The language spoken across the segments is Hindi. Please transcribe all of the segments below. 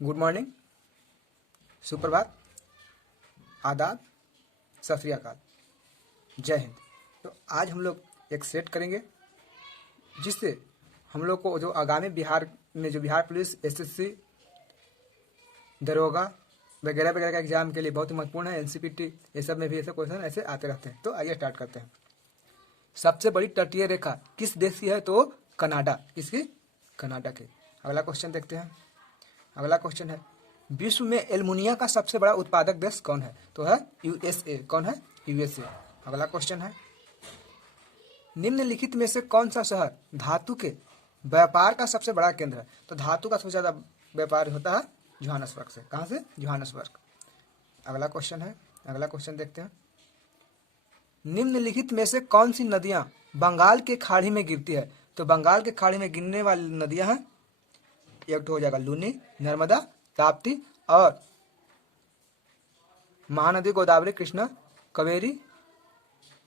गुड मॉर्निंग, सुप्रभात, आदाब, सत श्री अकाल, जय हिंद। तो आज हम लोग एक सेट करेंगे जिससे हम लोग को जो आगामी बिहार में जो बिहार पुलिस एसएससी दरोगा वगैरह वगैरह का एग्जाम के लिए बहुत ही महत्वपूर्ण है। एनसीपीटी ये सब में भी ऐसे क्वेश्चन ऐसे आते रहते हैं। तो आइए स्टार्ट करते हैं। सबसे बड़ी तटीय रेखा किस देश की है? तो कनाडा। किसकी? कनाडा की। अगला क्वेश्चन देखते हैं। अगला क्वेश्चन है, विश्व में एल्युमिनियम का सबसे बड़ा उत्पादक देश कौन है? तो है यूएसए। कौन है? यूएसए। अगला क्वेश्चन है, निम्नलिखित में से कौन सा शहर धातु के व्यापार का सबसे बड़ा केंद्र है? तो धातु का सबसे ज्यादा व्यापार होता है जोहान्सबर्ग से। कहाँ से? जोहान्सबर्ग। अगला क्वेश्चन है, अगला क्वेश्चन देखते हैं, निम्नलिखित में से कौन सी नदियां बंगाल के खाड़ी में गिरती है? तो बंगाल के खाड़ी में गिरने वाली नदियां हैं, एक तो हो जाएगा लूनी, नर्मदा, ताप्ती और महानदी गोदावरी, कृष्णा, कावेरी।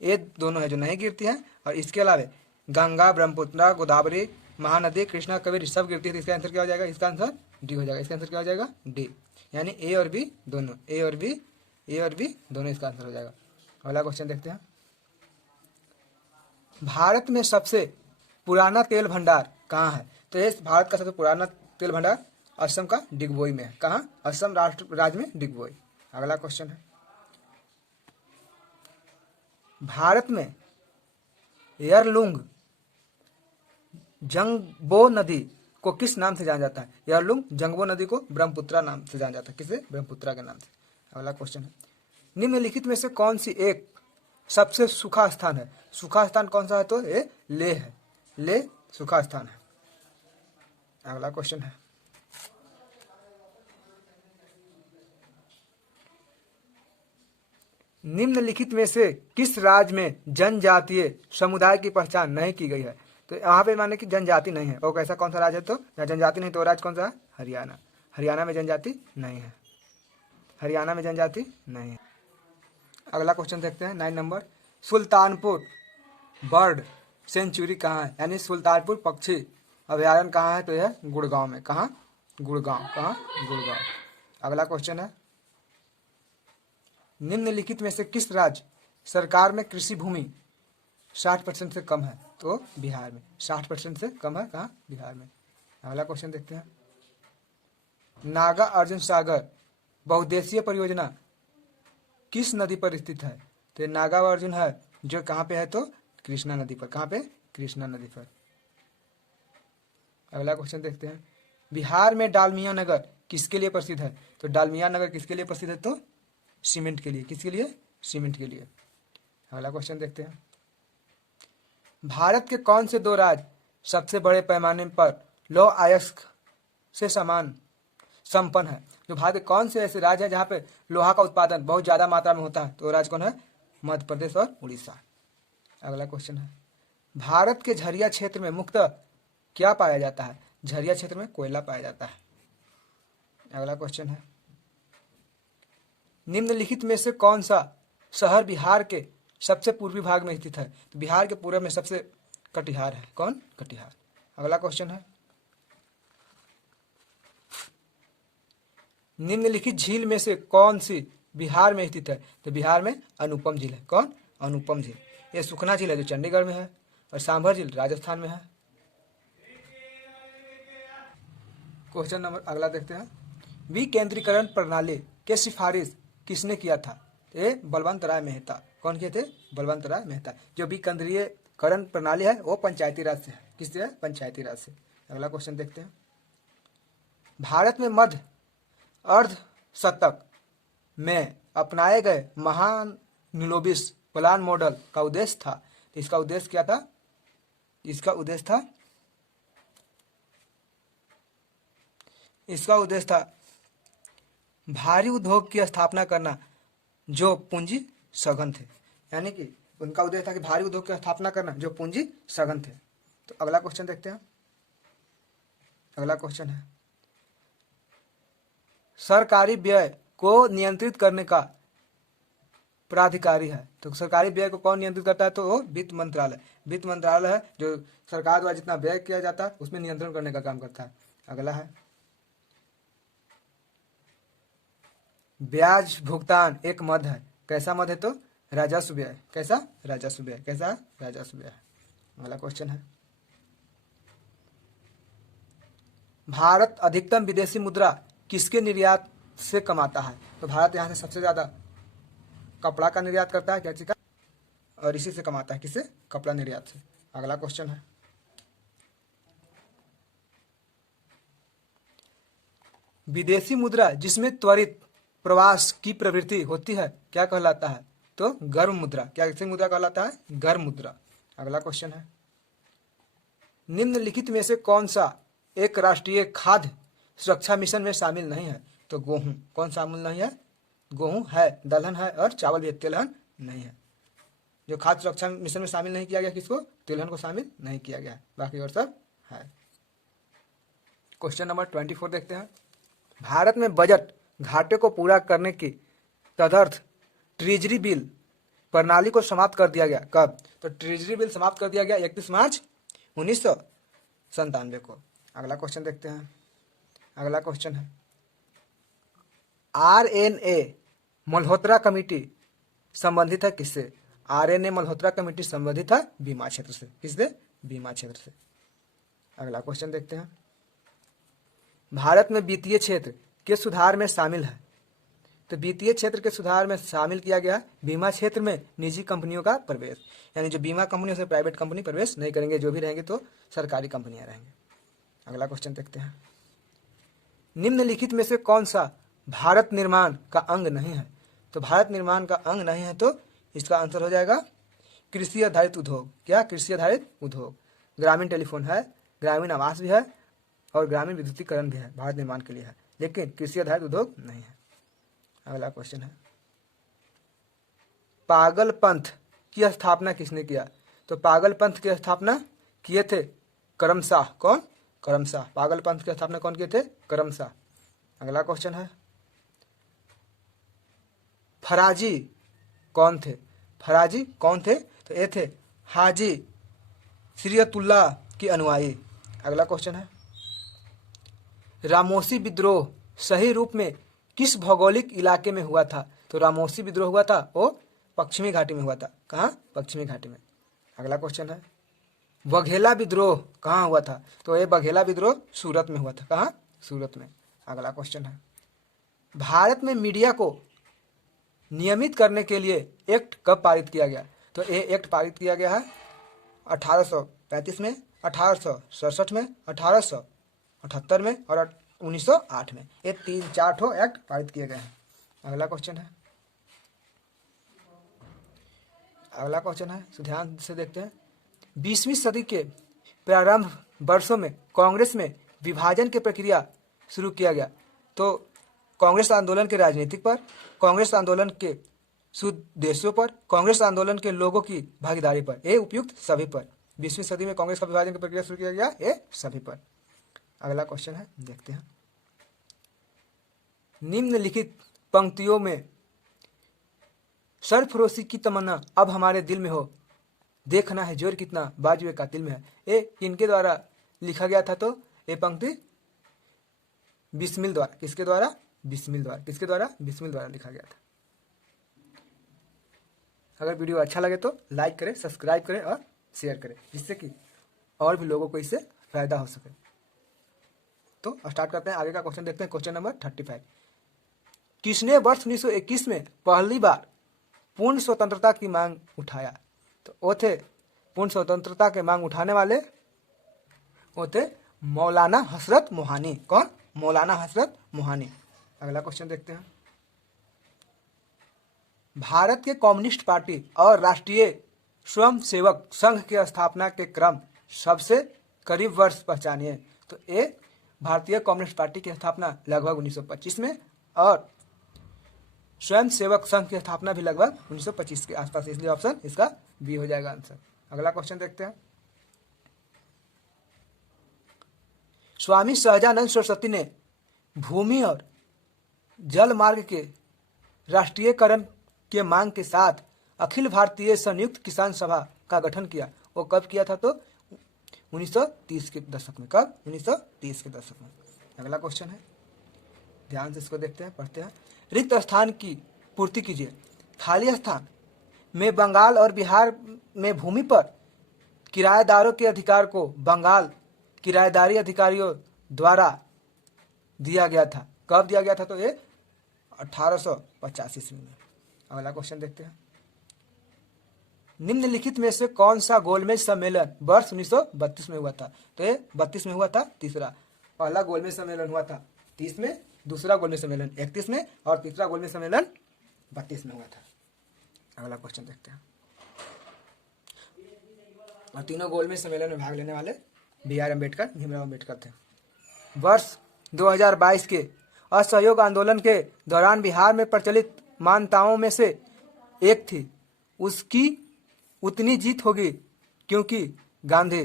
ये दोनों है जो नहीं गिरती हैं। और इसके अलावा गंगा, ब्रह्मपुत्र, गोदावरी, महानदी, कृष्णा, कावेरी सब गिरती है। तो इसका आंसर क्या हो जाएगा? इसका आंसर डी हो जाएगा। इसका आंसर क्या हो जाएगा? डी। यानी ए और बी दोनों, ए और बी दोनों इसका आंसर हो जाएगा। अगला क्वेश्चन देखते हैं, भारत में सबसे पुराना तेल भंडार कहाँ है? तो ये भारत का सबसे पुराना तेल भंडार असम का डिगबोई में है। कहाँ? असम राज्य में डिगबोई। अगला क्वेश्चन है, भारत में यरलुंग जंगबो नदी को किस नाम से जाना जाता है? यरलुंग जंगबो नदी को ब्रह्मपुत्रा नाम से जाना जाता है। किसे? ब्रह्मपुत्रा के नाम से। अगला क्वेश्चन है, निम्नलिखित में से कौन सी एक सबसे सूखा स्थान है? सूखा स्थान कौन सा है? तो ये लेह है। लेह सूखा स्थान है। अगला क्वेश्चन है, निम्नलिखित में से किस राज्य में जनजातीय समुदाय की पहचान नहीं की गई है? तो यहाँ पे माने कि जनजाति नहीं है। और ऐसा कौन सा राज्य है? तो यहाँ जनजाति नहीं, तो राज्य कौन सा है? हरियाणा। हरियाणा में जनजाति नहीं है। हरियाणा में जनजाति नहीं है। अगला क्वेश्चन देखते हैं, 9 नंबर, सुल्तानपुर बर्ड सेंचुरी कहाँ है? यानी सुल्तानपुर पक्षी अभयारण्य कहाँ है? तो यह गुड़गांव में। कहाँ? गुड़गांव। कहाँ? गुड़गांव। अगला क्वेश्चन है, निम्नलिखित में से किस राज्य सरकार में कृषि भूमि 60% से कम है? तो बिहार में। 60% से कम है। कहाँ? बिहार में। अगला क्वेश्चन देखते हैं, नागा अर्जुन सागर बहुउद्देशीय परियोजना किस नदी पर स्थित है? तो नागा अर्जुन है जो कहाँ पे है? तो कृष्णा नदी पर। कहाँ पे? कृष्णा नदी पर। अगला क्वेश्चन देखते हैं, बिहार में डालमिया नगर किसके लिए प्रसिद्ध है? तो डालमिया नगर किसके लिए प्रसिद्ध है? तो सीमेंट के लिए। किसके लिए? सीमेंट के लिए। अगला क्वेश्चन देखते हैं, भारत के कौन से दो राज्य सबसे बड़े पैमाने पर लौह अयस्क से समान संपन्न है? जो भारत के कौन से ऐसे राज्य है जहाँ पे लोहा का उत्पादन बहुत ज्यादा मात्रा में होता है? तो राज्य कौन है? मध्य प्रदेश और उड़ीसा। अगला क्वेश्चन है, भारत के झरिया क्षेत्र में मुख्यतः क्या पाया जाता है? झरिया क्षेत्र में कोयला पाया जाता है। अगला क्वेश्चन है, निम्नलिखित में से कौन सा शहर बिहार के सबसे पूर्वी भाग में स्थित है? तो बिहार के पूर्व में सबसे कटिहार है। कौन? कटिहार। अगला क्वेश्चन है, निम्नलिखित झील में से कौन सी बिहार में स्थित है? तो बिहार में अनुपम झील है। कौन? अनुपम झील। यह सुखना झील है जो चंडीगढ़ में है, और सांभर झील राजस्थान में है। क्वेश्चन नंबर अगला देखते हैं, विकेंद्रीकरण प्रणाली के सिफारिश किसने किया था? ये बलवंत राय मेहता। कौन किए थे? बलवंत राय मेहता। जो विकेंद्रीकरण प्रणाली है वो पंचायती राज से है। किससे है? पंचायती राज से। अगला क्वेश्चन देखते हैं, भारत में मध्य अर्ध शतक में अपनाए गए महानिलोबिस प्लान मॉडल का उद्देश्य था। तो इसका उद्देश्य क्या था? इसका उद्देश्य था भारी उद्योग की स्थापना करना जो पूंजी सघन थे। यानी कि उनका उद्देश्य था कि भारी उद्योग की स्थापना करना जो पूंजी सघन थे। तो अगला क्वेश्चन देखते हैं। अगला क्वेश्चन है, सरकारी व्यय को नियंत्रित करने का प्राधिकारी है। तो सरकारी व्यय को कौन नियंत्रित करता है? तो वो वित्त मंत्रालय। वित्त मंत्रालय है जो सरकार द्वारा जितना व्यय किया जाता है उसमें नियंत्रण करने का काम करता है। अगला है, ब्याज भुगतान एक मद है। कैसा मद है? तो राजस्व व्यय। कैसा? राजस्व व्यय। कैसा? राजस्व व्यय। अगला क्वेश्चन है, भारत अधिकतम विदेशी मुद्रा किसके निर्यात से कमाता है? तो भारत यहाँ से सबसे ज्यादा कपड़ा का निर्यात करता है, क्या चीज का, और इसी से कमाता है। किससे? कपड़ा निर्यात से। अगला क्वेश्चन है, विदेशी मुद्रा जिसमें त्वरित प्रवास की प्रवृत्ति होती है क्या कहलाता है? तो गर्म मुद्रा। क्या किसी मुद्रा कहलाता है? गर्म मुद्रा। अगला क्वेश्चन है, निम्नलिखित में से कौन सा एक राष्ट्रीय खाद्य सुरक्षा मिशन में शामिल नहीं है? तो गेहूं। कौन शामिल नहीं है? गेहूं है, दलहन है और चावल भी। तिलहन नहीं है। जो खाद्य सुरक्षा मिशन में शामिल नहीं किया गया, किसको? तिलहन को शामिल नहीं किया गया, बाकी और सब है। क्वेश्चन नंबर 24 देखते हैं, भारत में बजट घाटे को पूरा करने के तदर्थ ट्रेजरी बिल प्रणाली को समाप्त कर दिया गया। कब? तो ट्रेजरी बिल समाप्त कर दिया गया 31 मार्च 1997 को। अगला क्वेश्चन देखते हैं, अगला क्वेश्चन है, RNA मल्होत्रा कमेटी संबंधित है किससे? RNA मल्होत्रा कमेटी संबंधित है बीमा क्षेत्र से। किससे? बीमा क्षेत्र से। अगला क्वेश्चन देखते हैं, भारत में वित्तीय क्षेत्र के सुधार में शामिल है। तो वित्तीय क्षेत्र के सुधार में शामिल किया गया बीमा क्षेत्र में निजी कंपनियों का प्रवेश, यानी जो बीमा कंपनी से प्राइवेट कंपनी प्रवेश नहीं करेंगे, जो भी रहेंगे तो सरकारी कंपनियां रहेंगे। अगला क्वेश्चन देखते हैं, निम्नलिखित में से कौन सा भारत निर्माण का अंग नहीं है? तो भारत निर्माण का अंग नहीं है तो इसका आंसर हो जाएगा कृषि आधारित उद्योग। क्या? कृषि आधारित उद्योग। ग्रामीण टेलीफोन है, ग्रामीण आवास भी है और ग्रामीण विद्युतीकरण भी है, भारत निर्माण के लिए है, लेकिन कृषि आधारित उद्योग नहीं है। अगला क्वेश्चन है, पागल पंथ की स्थापना किसने किया? तो पागल पंथ की स्थापना किए थे करमशाह। कौन? करमशाह। पागल पंथ की स्थापना कौन किए थे? करमशाह। अगला क्वेश्चन है, फराजी कौन थे? फराजी कौन थे? तो ये थे हाजी शरीयतुल्लाह के अनुयायी। अगला क्वेश्चन है, रामोसी विद्रोह सही रूप में किस भौगोलिक इलाके में हुआ था? तो रामोसी विद्रोह हुआ था वो पश्चिमी घाटी में हुआ था। कहाँ? पश्चिमी घाटी में। अगला क्वेश्चन है, बघेला विद्रोह कहाँ हुआ था? तो ये बघेला विद्रोह सूरत में हुआ था। कहाँ? सूरत में। अगला क्वेश्चन है, भारत में मीडिया को नियमित करने के लिए एक्ट कब पारित किया गया? तो ये एक्ट पारित किया गया है 1835 में, 1867 में, 1878 में और 1908 में। ये 3-4 ठो एक्ट पारित किए गए हैं। अगला क्वेश्चन है, अगला क्वेश्चन है, ध्यान से देखते हैं, 20वीं सदी के प्रारंभ वर्षों में कांग्रेस में विभाजन की प्रक्रिया शुरू किया गया। तो कांग्रेस आंदोलन के राजनीतिक पर, कांग्रेस आंदोलन के सुद्देश्यों पर, कांग्रेस आंदोलन के लोगों की भागीदारी पर, ये उपयुक्त सभी पर। 20वीं सदी में कांग्रेस का विभाजन की प्रक्रिया शुरू किया गया, ये सभी पर। अगला क्वेश्चन है, देखते हैं, निम्नलिखित पंक्तियों में सरफरोशी की तमन्ना अब हमारे दिल में हो, देखना है जोर कितना बाजुए का दिल में है, ये किनके द्वारा लिखा गया था? तो ये पंक्ति बिस्मिल द्वारा। किसके द्वारा? बिस्मिल द्वारा। किसके द्वारा? बिस्मिल द्वारा लिखा गया था। अगर वीडियो अच्छा लगे तो लाइक करें, सब्सक्राइब करें और शेयर करें, जिससे कि और भी लोगों को इससे फायदा हो सके। तो स्टार्ट करते हैं, आगे का क्वेश्चन देखते हैं। क्वेश्चन नंबर 35, किसने वर्ष 1921 में पहली बार पूर्ण स्वतंत्रता की मांग उठाया? तो वो थे पूर्ण स्वतंत्रता के मांग उठाने वाले, वो थे मौलाना हसरत मोहानी। कौन? मौलाना हसरत मोहानी। अगला क्वेश्चन देखते हैं, भारत के कम्युनिस्ट पार्टी और राष्ट्रीय स्वयंसेवक संघ की स्थापना के क्रम सबसे करीब वर्ष पहचानिए। तो ये भारतीय कम्युनिस्ट पार्टी की स्थापना लगभग 1925 में और स्वयंसेवक संघ की स्थापना भी लगभग 1925 के आसपास, इसलिए ऑप्शन इसका बी हो जाएगा आंसर। अगला क्वेश्चन देखते हैं, स्वामी सहजानंद सरस्वती ने भूमि और जल मार्ग के राष्ट्रीयकरण के मांग के साथ अखिल भारतीय संयुक्त किसान सभा का गठन किया। वो कब किया था? तो 1930 के दशक में। कब? 1930 के दशक में। अगला क्वेश्चन है, ध्यान से इसको देखते हैं, पढ़ते हैं, रिक्त स्थान की पूर्ति कीजिए। खाली स्थान में बंगाल और बिहार में भूमि पर किराएदारों के अधिकार को बंगाल किराएदारी अधिकारियों द्वारा दिया गया था। कब दिया गया था? तो ये 1885 ईस्वी में। अगला क्वेश्चन देखते हैं। निम्नलिखित में से कौन सा गोलमेज सम्मेलन वर्ष 1932 में हुआ था? तो ये 32 में हुआ था। तीसरा, पहला गोलमेज सम्मेलन हुआ था 30 में, दूसरा गोलमेज सम्मेलन 31 में और तीसरा गोलमेज सम्मेलन 32 में हुआ था। अगला क्वेश्चन देखते हैं। और तीनों गोलमेज सम्मेलन में भाग लेने वाले BR अम्बेडकर, भीमराव अम्बेडकर थे। वर्ष 2022 के असहयोग आंदोलन के दौरान बिहार में प्रचलित मान्यताओं में से एक थी उसकी उतनी जीत होगी क्योंकि गांधी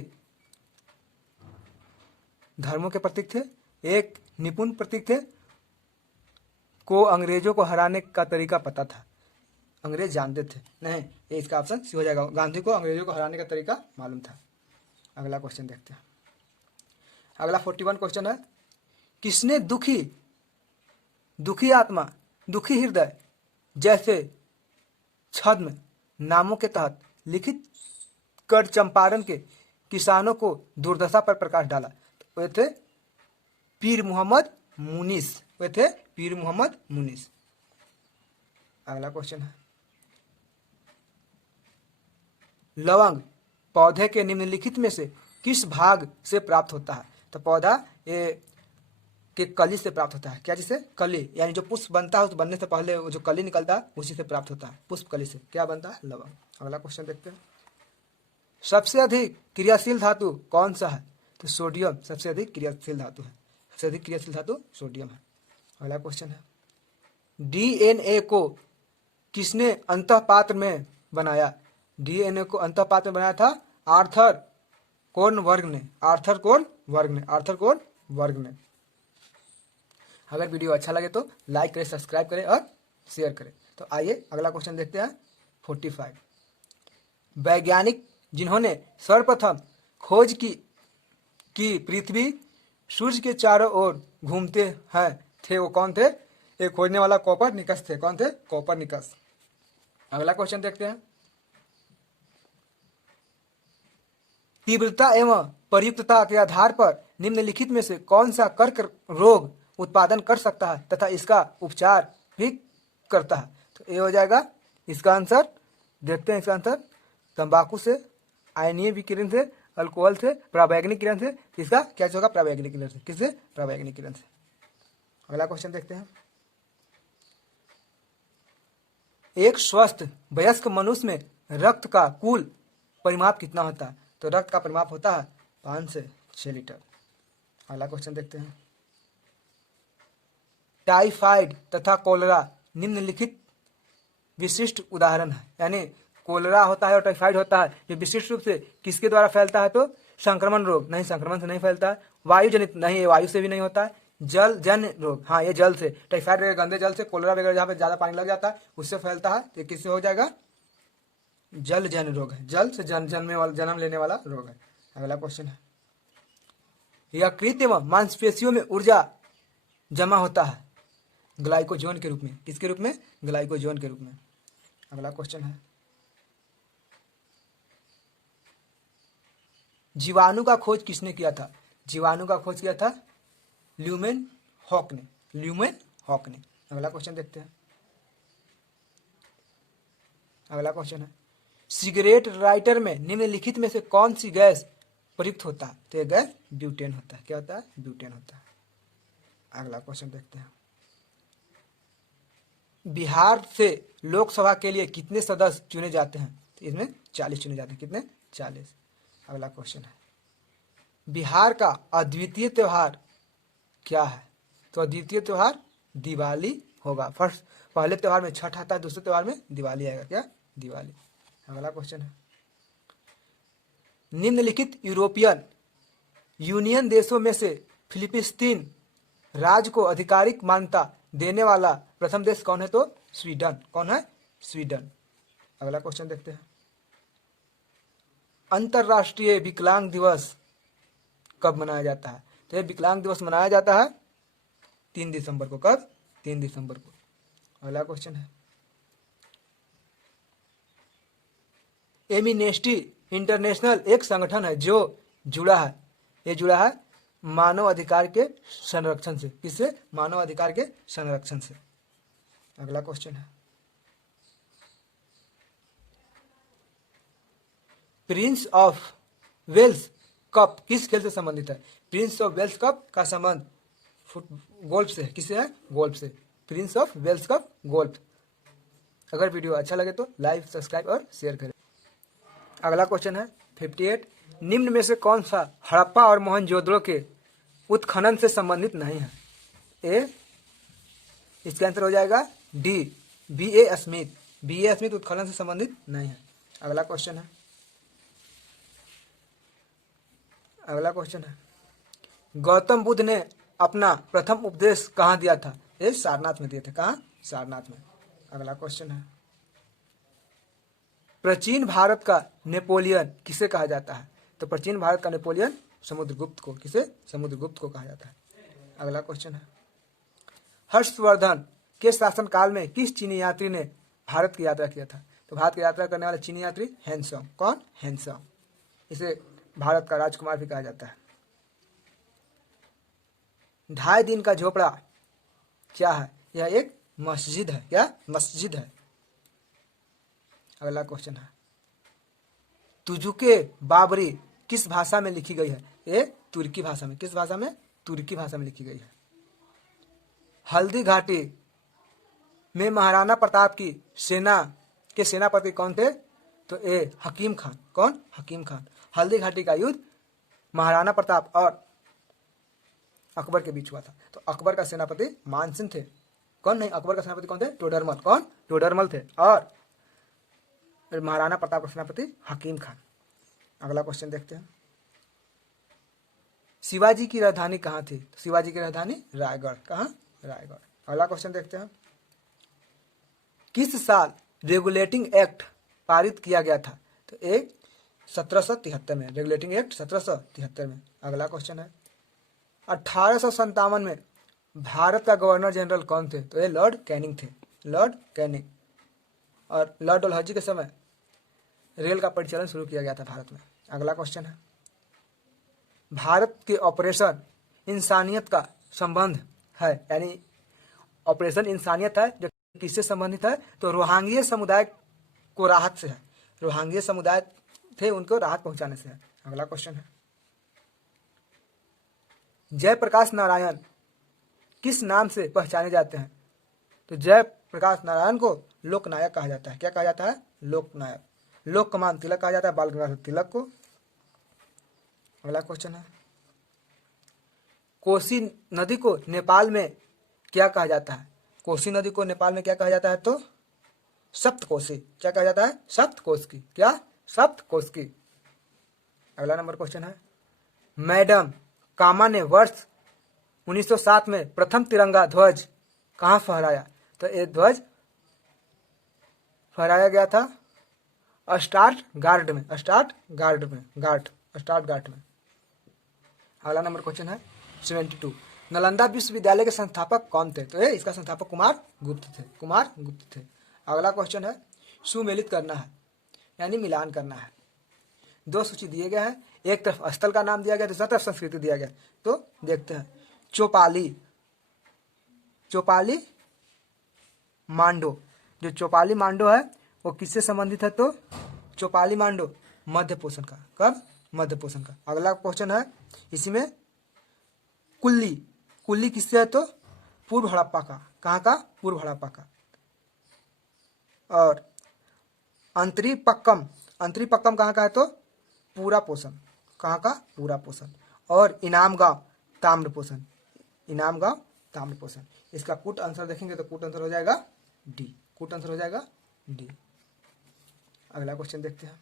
धर्मों के प्रतीक थे, एक निपुण प्रतीक थे, को अंग्रेजों को हराने का तरीका पता था। अंग्रेज जानते थे नहीं, ये इसका ऑप्शन सी हो जाएगा। गांधी को अंग्रेजों को हराने का तरीका मालूम था। अगला क्वेश्चन देखते हैं। अगला 41 क्वेश्चन है, किसने दुखी आत्मा, दुखी हृदय जैसे छद्म नामों के तहत लिखित कर चंपारण के किसानों को दुर्दशा पर प्रकाश डाला? तो वे थे पीर मोहम्मद मुनीस। वे थे पीर मोहम्मद मुनीस। अगला क्वेश्चन है, लवंग पौधे के निम्नलिखित में से किस भाग से प्राप्त होता है? तो पौधा ये के कली से प्राप्त होता है। क्या? जिसे कली, यानी जो पुष्प बनता है उस बनने से पहले वो जो कली निकलता है उसी से प्राप्त होता है। पुष्प कली से क्या बनता है? लवंग। अगला क्वेश्चन देखते हैं। सबसे अधिक क्रियाशील धातु कौन सा है? तो सोडियम सबसे अधिक क्रियाशील धातु है। सबसे अधिक क्रियाशील धातु सोडियम है। अगला क्वेश्चन है, DNA को किसने अंतःपात्र में बनाया? DNA को अंतःपात्र में बनाया था आर्थर कोनबर्ग ने। आर्थर कोनबर्ग ने। अगर वीडियो अच्छा लगे तो लाइक करें, सब्सक्राइब करें और शेयर करें। तो आइए अगला क्वेश्चन देखते हैं। 45, वैज्ञानिक जिन्होंने सर्वप्रथम खोज की पृथ्वी सूर्य के चारों ओर घूमते हैं थे वो कौन थे? एक खोजने वाला कोपरनिकस थे। कौन थे? कोपरनिकस। अगला क्वेश्चन देखते हैं। तीव्रता एवं प्रयुक्तता के आधार पर निम्नलिखित में से कौन सा कर्क रोग उत्पादन कर सकता है तथा इसका उपचार भी करता है? तो ये हो जाएगा इसका आंसर। देखते हैं इसका आंसर। तंबाकू से, आयनीय विकिरण से, अल्कोहल से, पराबैंगनी किरण से। इसका क्या होगा? पराबैंगनी किरण से। किससे? पराबैंगनी किरण से। अगला क्वेश्चन देखते हैं। एक स्वस्थ वयस्क मनुष्य में रक्त का कुल परिमाप कितना होता है? तो रक्त का परिमाप होता है 5 से 6 लीटर। अगला क्वेश्चन देखते हैं। टाइफाइड तथा कोलेरा निम्नलिखित विशिष्ट उदाहरण है। यानी कोलेरा होता है और टाइफाइड होता है जो विशिष्ट रूप से किसके द्वारा फैलता है? तो संक्रमण रोग। नहीं, संक्रमण से नहीं फैलता है। वायु जनित नहीं, ये वायु से भी नहीं होता है। जल जन्य रोग, हाँ ये जल से। टाइफाइड वगैरह गंदे जल से, कोलेरा वगैरह जहाँ पे ज्यादा पानी लग जाता है उससे फैलता है। तो किससे हो जाएगा? जल जन्य रोग है। जल से जन्म लेने वाला रोग है। अगला क्वेश्चन है, यकृत एवं मांसपेशियों में ऊर्जा जमा होता है ग्लाइकोजन के रूप में। किसके रूप में? ग्लाइकोजन के रूप में। अगला क्वेश्चन है, जीवाणु का खोज किसने किया था? जीवाणु का खोज किया था ल्यूमेन हॉक ने। अगला क्वेश्चन देखते हैं। अगला क्वेश्चन है, सिगरेट लाइटर में निम्नलिखित में से कौन सी गैस प्रयुक्त होता है? तो यह गैस ब्यूटेन होता है। क्या होता है? ब्यूटेन होता है। अगला क्वेश्चन देखते हैं। बिहार से लोकसभा के लिए कितने सदस्य चुने जाते हैं? तो इसमें 40 चुने जाते हैं। कितने? 40। अगला क्वेश्चन है, बिहार का अद्वितीय त्योहार क्या है? तो अद्वितीय त्योहार दिवाली होगा। पहले त्योहार में छठ आता है, दूसरे त्योहार में दिवाली आएगा। क्या? दिवाली। अगला क्वेश्चन है, निम्नलिखित यूरोपियन यूनियन देशों में से फिलिपीन राज्य को आधिकारिक मान्यता देने वाला प्रथम देश कौन है? तो स्वीडन। कौन है? स्वीडन। अगला क्वेश्चन देखते हैं, अंतरराष्ट्रीय विकलांग दिवस कब मनाया जाता है? तो यह विकलांग दिवस मनाया जाता है 3 दिसंबर को। कब? 3 दिसंबर को। अगला क्वेश्चन है, एमनेस्टी इंटरनेशनल एक संगठन है जो जुड़ा है, ये जुड़ा है मानव अधिकार के संरक्षण से। किससे? मानव अधिकार के संरक्षण से। अगला क्वेश्चन है, प्रिंस ऑफ वेल्स कप किस खेल से संबंधित है? प्रिंस ऑफ वेल्स कप का संबंध गोल्फ से है। किससे है? गोल्फ से। Prince of Wales cup golf. अगर वीडियो अच्छा लगे तो लाइक, सब्सक्राइब और शेयर करें। अगला क्वेश्चन है 58, निम्न में से कौन सा हड़प्पा और मोहनजोदड़ो के उत्खनन से संबंधित नहीं है? ए, इसका आंसर हो जाएगा D, B.A. Smith. B.A. Smith उत्खनन से संबंधित नहीं है। अगला क्वेश्चन है, गौतम बुद्ध ने अपना प्रथम उपदेश कहाँ दिया था? ये सारनाथ में दिए थे। कहाँ? सारनाथ में। अगला क्वेश्चन है, प्राचीन भारत का नेपोलियन किसे कहा जाता है? तो प्राचीन भारत का नेपोलियन समुद्रगुप्त को। किसे? समुद्रगुप्त को कहा जाता है। अगला क्वेश्चन है, हर्षवर्धन के शासनकाल में किस चीनी यात्री ने भारत की यात्रा किया था? तो भारत की यात्रा करने वाले चीनी यात्री हैंसोंग। कौन? हैंसोंग। इसे भारत का राजकुमार भी कहा जाता है। 2.5 दिन का झोपड़ा क्या है? यह एक मस्जिद है। क्या? मस्जिद है। अगला क्वेश्चन है, तुजुके बाबरी किस भाषा में लिखी गई है? ये तुर्की भाषा में। किस भाषा में? तुर्की भाषा में लिखी गई है। हल्दी घाटी में महाराणा प्रताप की सेना के सेनापति कौन थे? तो ए हकीम खान। कौन? हकीम खान। हल्दी घाटी का युद्ध महाराणा प्रताप और अकबर के बीच हुआ था। तो अकबर का सेनापति मानसिंह थे। कौन? नहीं, अकबर का सेनापति कौन थे? टोडरमल। कौन? टोडरमल थे। और महाराणा प्रताप का सेनापति हकीम खान। अगला क्वेश्चन देखते हैं, शिवाजी की राजधानी कहाँ थी? तो शिवाजी की राजधानी रायगढ़। कहाँ? रायगढ़। अगला क्वेश्चन देखते हैं, किस साल रेगुलेटिंग एक्ट पारित किया गया था? तो एक 1773 में। रेगुलेटिंग एक्ट 1773 में। अगला क्वेश्चन है, 1857 में भारत का गवर्नर जनरल कौन थे? तो ये लॉर्ड कैनिंग थे। Lord Canning. और लॉर्ड डलहौजी के समय रेल का परिचालन शुरू किया गया था भारत में। अगला क्वेश्चन है, भारत के ऑपरेशन इंसानियत का संबंध है, यानी ऑपरेशन इंसानियत है जो किससे संबंधित है? तो रोहिंग्या समुदाय को राहत से है। रोहिंग्या समुदाय थे, उनको राहत पहुंचाने से है। अगला क्वेश्चन है, जयप्रकाश नारायण किस नाम से पहचाने जाते हैं? तो जयप्रकाश नारायण को लोकनायक कहा जाता है। क्या कहा जाता है? लोकनायक। लोकमान तिलक कहा जाता है बाल गंगाधर तिलक को। अगला क्वेश्चन है, कोसी नदी को नेपाल में क्या कहा जाता है? कोसी नदी को नेपाल में क्या कहा जाता है? तो सप्तकोशी। क्या कहा जाता है? सप्तकोशी। क्या? सप्तकोशी। अगला नंबर क्वेश्चन है, मैडम कामा ने वर्ष 1907 में प्रथम तिरंगा ध्वज कहाँ फहराया? तो ये ध्वज फहराया गया था स्टार्ट गार्ड में। अगला नंबर क्वेश्चन है 72, नालंदा विश्वविद्यालय के संस्थापक कौन थे? तो इसका संस्थापक कुमार गुप्त थे। अगला क्वेश्चन है, सुमेलित करना है यानी मिलान करना है। 2 सूची दिए गए हैं, एक तरफ स्थल का नाम दिया गया, दूसरा तरफ संस्कृति दिया गया। तो देखते हैं, चौपाली मांडो। जो चौपाली मांडो है वो किससे संबंधित है? तो चौपाली मांडो मध्य पोषण का। कब? मध्य पोषण का। अगला क्वेश्चन है इसी में, कुल्ली किससे है? तो पूर्व हड़प्पा का। कहाँ का? पूर्व हड़प्पा का। और अंतरीपक्कम कहाँ का है? तो पूरा पोषण। कहाँ का? पूरा पोषण। और इनाम गांव ताम्र पोषण। इसका कूट आंसर देखेंगे तो कूट आंसर हो जाएगा डी। अगला क्वेश्चन देखते हैं,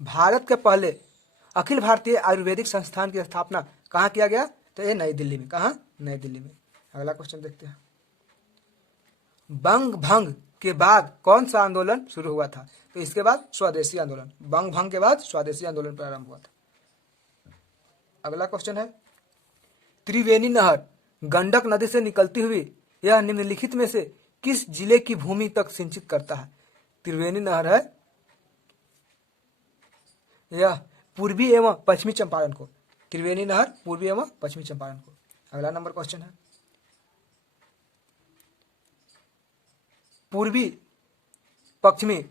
भारत के पहले अखिल भारतीय आयुर्वेदिक संस्थान की स्थापना कहाँ किया गया? तो ये नई दिल्ली में। कहाँ? नई दिल्ली में। अगला क्वेश्चन देखते हैं, बंग भंग के बाद कौन सा आंदोलन शुरू हुआ था? तो इसके बाद स्वदेशी आंदोलन। बंग भंग के बाद स्वदेशी आंदोलन प्रारंभ हुआ था। अगला क्वेश्चन है, त्रिवेणी नहर गंडक नदी से निकलती हुई यह निम्नलिखित में से किस जिले की भूमि तक सिंचित करता है? त्रिवेणी नहर है, यह पूर्वी एवं पश्चिमी चंपारण को, त्रिवेणी नहर पूर्वी एवं पश्चिमी चंपारण को। अगला नंबर क्वेश्चन है, पूर्वी पश्चिमी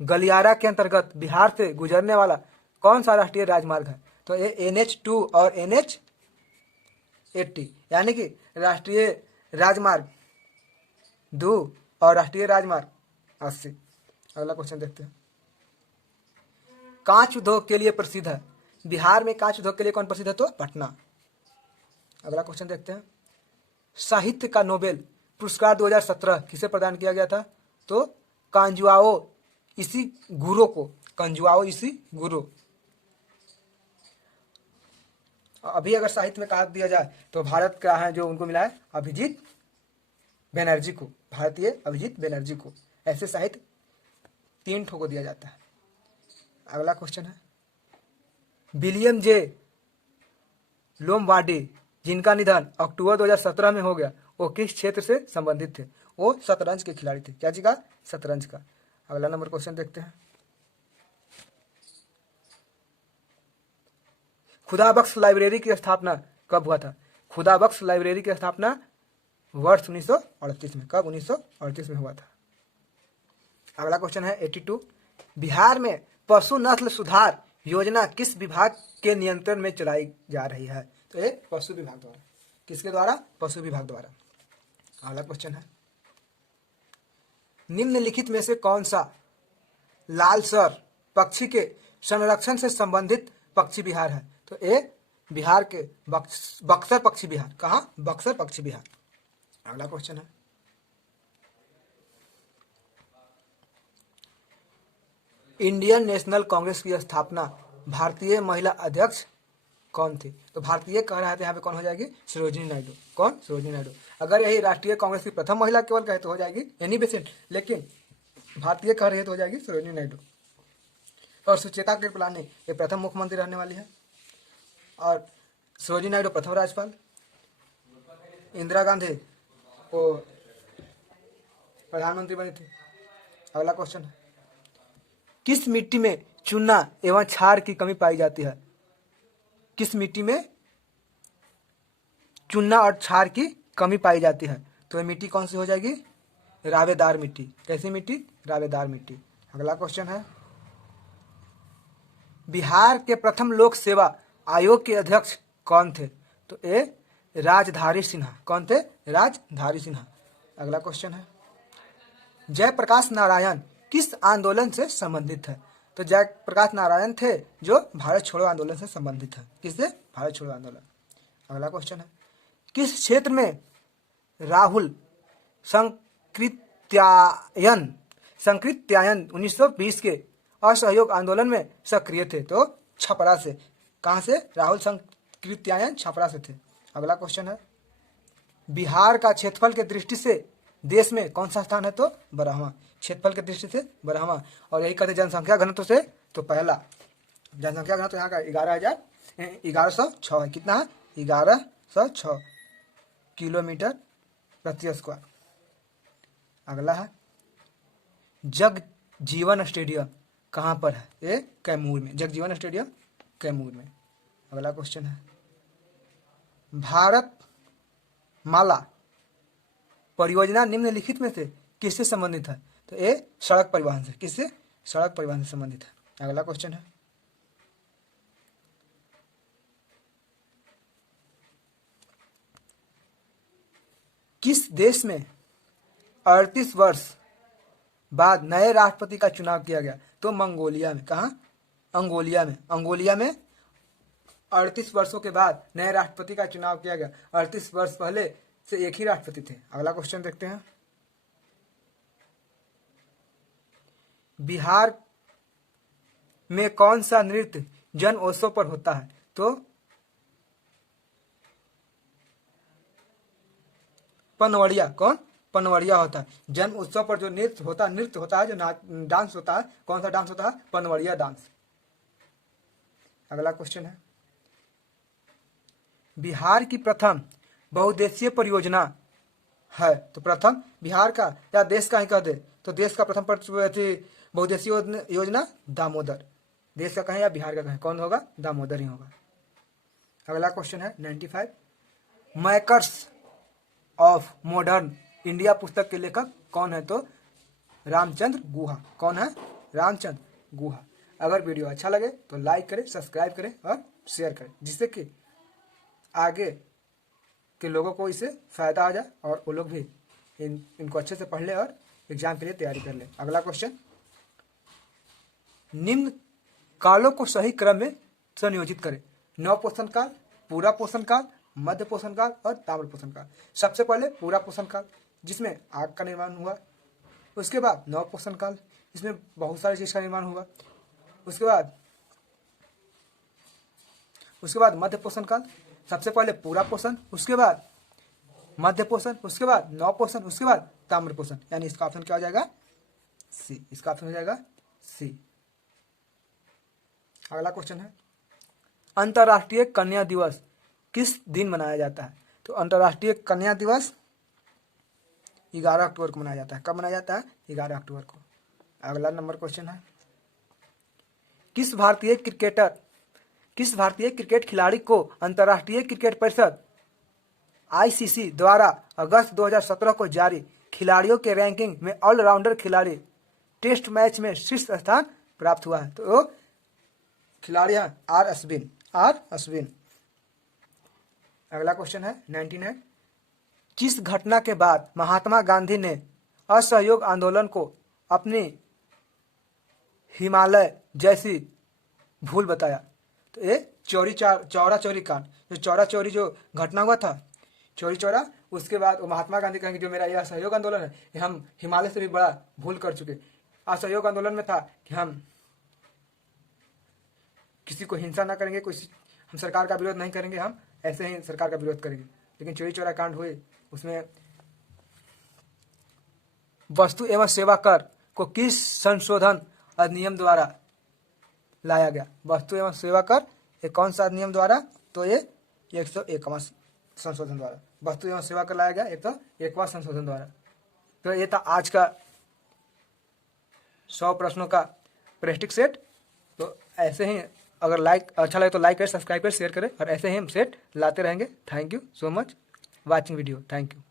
गलियारा के अंतर्गत बिहार से गुजरने वाला कौन सा राष्ट्रीय राजमार्ग है? तो ये NH2 और NH80, यानी कि राष्ट्रीय राजमार्ग 2 और राष्ट्रीय राजमार्ग 80। अगला क्वेश्चन देखते हैं, कांच उद्योग के लिए प्रसिद्ध है, बिहार में कांच उद्योग के लिए कौन प्रसिद्ध है? तो पटना। अगला क्वेश्चन देखते हैं, साहित्य का नोबेल पुरस्कार 2017 किसे प्रदान किया गया था? तो कांजुआओ इशिगुरो को, कांजुआओ इशिगुरो। अभी अगर साहित्य में कहा दिया जाए तो भारत का है जो उनको मिला है अभिजीत बनर्जी को, भारतीय अभिजीत बनर्जी को। ऐसे साहित्य 3 ठो को दिया जाता है। अगला क्वेश्चन है, विलियम जे लोमबार्डी जिनका निधन अक्टूबर 2017 में हो गया, वो किस क्षेत्र से संबंधित थे? वो शतरंज के खिलाड़ी थे। क्या जी का? शतरंज का। अगला नंबर क्वेश्चन देखते हैं, खुदाबख्श लाइब्रेरी की स्थापना कब हुआ था? खुदाबख्श लाइब्रेरी की स्थापना वर्ष 1938 में। कब? 1938 में हुआ था। अगला क्वेश्चन है 82, बिहार में पशु नस्ल सुधार योजना किस विभाग के नियंत्रण में चलाई जा रही है? तो ये पशु विभाग द्वारा। किसके द्वारा? पशु विभाग द्वारा। अगला क्वेश्चन है, निम्नलिखित में से कौन सा लालसर पक्षी के संरक्षण से संबंधित पक्षी विहार है? तो ये बिहार के बक्सर पक्षी विहार। कहाँ? बक्सर पक्षी विहार। अगला क्वेश्चन है, इंडियन नेशनल कांग्रेस की स्थापना भारतीय महिला अध्यक्ष कौन थी? तो भारतीय कह रहा है तो यहाँ पे कौन हो जाएगी? सरोजिनी नायडू। कौन? सरोजिनी नायडू। अगर यही राष्ट्रीय कांग्रेस की प्रथम महिला केवल कहे तो हो जाएगी एनी बेसेंट, लेकिन भारतीय कह रही है तो हो जाएगी सरोजिनी नायडू। और सुचेता कृपलानी ये प्रथम मुख्यमंत्री रहने वाली है, और सरोजिनी नायडू प्रथम राज्यपाल, इंदिरा गांधी वो प्रधानमंत्री बनी थी। अगला क्वेश्चन है, किस मिट्टी में चूना एवं क्षार की कमी पाई जाती है? किस मिट्टी में चूना और क्षार की कमी पाई जाती है? तो ये मिट्टी कौन सी हो जाएगी? रावेदार मिट्टी। कैसी मिट्टी? रावेदार मिट्टी। अगला क्वेश्चन है, बिहार के प्रथम लोक सेवा आयोग के अध्यक्ष कौन थे? तो ये राजधारी सिन्हा। कौन थे? राजधारी सिन्हा। अगला क्वेश्चन है, जयप्रकाश नारायण किस आंदोलन से संबंधित है? तो जयप्रकाश नारायण थे जो भारत छोड़ो आंदोलन से संबंधित है। किससे? भारत छोड़ो आंदोलन। अगला क्वेश्चन है, किस क्षेत्र में राहुल संकृत्यायन 1920 के असहयोग आंदोलन में सक्रिय थे? तो छपरा से। कहां से? राहुल संकृत्यायन छपरा से थे। अगला क्वेश्चन है, बिहार का क्षेत्रफल के दृष्टि से देश में कौन सा स्थान है? तो 12वां। क्षेत्रफल की दृष्टि से 12वां। और यही कहते जनसंख्या घनत्व से तो पहला। जनसंख्या घनत्व यहाँ का 1106 है। कितना है? 1106 किलोमीटर प्रति स्क्वायर। अगला है, जगजीवन स्टेडियम कहाँ पर है? ये कैमूर में। जगजीवन स्टेडियम कैमूर में। अगला क्वेश्चन है, भारत माला परियोजना निम्नलिखित में से किससे संबंधित है? तो ये सड़क परिवहन से। किससे? सड़क परिवहन से संबंधित है। अगला क्वेश्चन है, किस देश में 38 वर्ष बाद नए राष्ट्रपति का चुनाव किया गया? तो मंगोलिया में। कहा? अंगोलिया में। अंगोलिया में 38 वर्षों के बाद नए राष्ट्रपति का चुनाव किया गया। 38 वर्ष पहले से एक ही राष्ट्रपति थे। अगला क्वेश्चन देखते हैं, बिहार में कौन सा नृत्य जन उत्सव पर होता है? तो पनवड़िया। कौन? पनवड़िया होता है। जन्म उत्सव पर जो नृत्य होता है, जो डांस होता है, कौन सा डांस होता है? पनवड़िया डांस। अगला क्वेश्चन है, बिहार की प्रथम बहुउद्देशीय परियोजना है तो प्रथम बिहार का या देश का ही कह दे तो देश का प्रथम बहुउद्देशीय योजना दामोदर। देश का कहें या बिहार का कहें, कौन होगा? दामोदर ही होगा। अगला क्वेश्चन है 95, मेकर्स ऑफ मॉडर्न इंडिया पुस्तक के लेखक कौन है? तो रामचंद्र गुहा। कौन है? रामचंद्र गुहा। अगर वीडियो अच्छा लगे तो लाइक करें, सब्सक्राइब करें और शेयर करें, जिससे कि आगे के लोगों को इससे फायदा आ जाए और वो लोग भी इनको अच्छे से पढ़ ले और एग्जाम के लिए तैयारी कर ले। अगला क्वेश्चन, निम्न कालों को सही क्रम में संयोजित करें। नव पोषण काल, पूरा पोषण काल, मध्य पोषण काल और ताम्र पोषण काल। सबसे पहले पूरा पोषण काल, जिसमें आग का निर्माण हुआ। उसके बाद नव पोषण काल, इसमें बहुत सारी चीज का निर्माण हुआ। उसके बाद मध्य पोषण काल, सबसे पहले पूरा पोषण, उसके बाद मध्य पोषण, उसके बाद नव पोषण, उसके बाद ताम्र पोषण। यानी इसका ऑप्शन क्या हो जाएगा? सी। इसका ऑप्शन हो जाएगा सी। अगला क्वेश्चन है, अंतर्राष्ट्रीय कन्या दिवस किस दिन मनाया जाता है? तो अंतर्राष्ट्रीय कन्या दिवस 11 अक्टूबर को मनाया जाता है। कब मनाया जाता है? 11 अक्टूबर को। अगला नंबर क्वेश्चन है, किस भारतीय क्रिकेट खिलाड़ी को अंतर्राष्ट्रीय क्रिकेट परिषद आईसीसी द्वारा अगस्त 2017 को जारी खिलाड़ियों के रैंकिंग में ऑलराउंडर खिलाड़ी टेस्ट मैच में शीर्ष स्थान प्राप्त हुआ है? तो खिलाड़ी हैं आर अश्विन। अगला क्वेश्चन है 99, किस घटना के बाद महात्मा गांधी ने असहयोग आंदोलन को अपनी हिमालय जैसी भूल बताया? तो ये चौरा चौरी कांड, जो चौरा चौरी जो घटना हुआ था, चौरी चौरा, उसके बाद वो महात्मा गांधी कहेंगे जो मेरा यह असहयोग आंदोलन है ये हम हिमालय से भी बड़ा भूल कर चुके। असहयोग आंदोलन में था कि हम किसी को हिंसा ना करेंगे, हम सरकार का विरोध नहीं करेंगे, हम ऐसे ही सरकार का विरोध करेंगे। लेकिन चौरी चौरा कांड हुए, उसमें वस्तु एवं सेवा कर को किस संशोधन अधिनियम द्वारा लाया गया? वस्तु एवं सेवा कर ये कौन सा अधिनियम द्वारा? तो ये 101वां संशोधन द्वारा वस्तु एवं सेवा कर लाया गया, 101वां संशोधन द्वारा। तो ये था आज का 100 प्रश्नों का प्रैक्टिस सेट। तो ऐसे ही अगर अच्छा लगे तो लाइक करें, सब्सक्राइब करें, शेयर करें और ऐसे ही हम सेट लाते रहेंगे। Thank you so much watching video. Thank you.